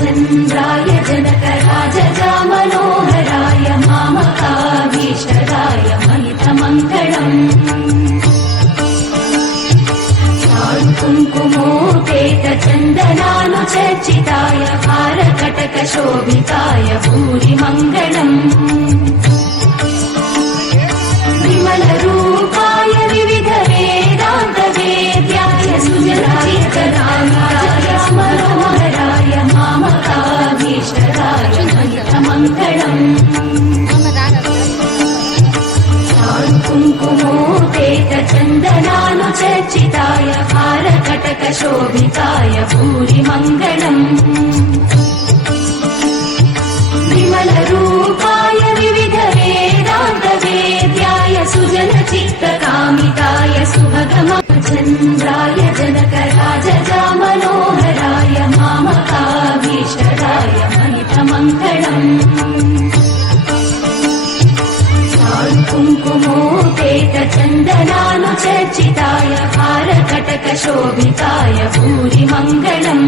रामचन्द्राय जनकराजजामनोहराय मामकाभीष्टदाय महितमङ्गलम् कुङ्कुमोपेतचन्दनानुचर्चिताय हारकटकशोभिताय भूरिमङ्गलम् विमलरूपाय विविधवेदान्तवेद्याय सुजनाय कराय मनोहराय मामकाभीष्टदाय महितमङ्गलम् कुङ्कुमोपेतचन्दनानुचर्चिताय हारकटकशोभिताय भूरिमङ्गलम् विमलरूपाय विविधवेदान्तवेद्याय सुजनचित्तकामिताय सुभगमचन्द्राय जनकराजजामनोहराय मामकाभीष्टदाय महितमङ्गलम् कुङ्कुमोपेतचन्दनानुचर्चिताय हारकटकशोभिताय भूरिमङ्गलम्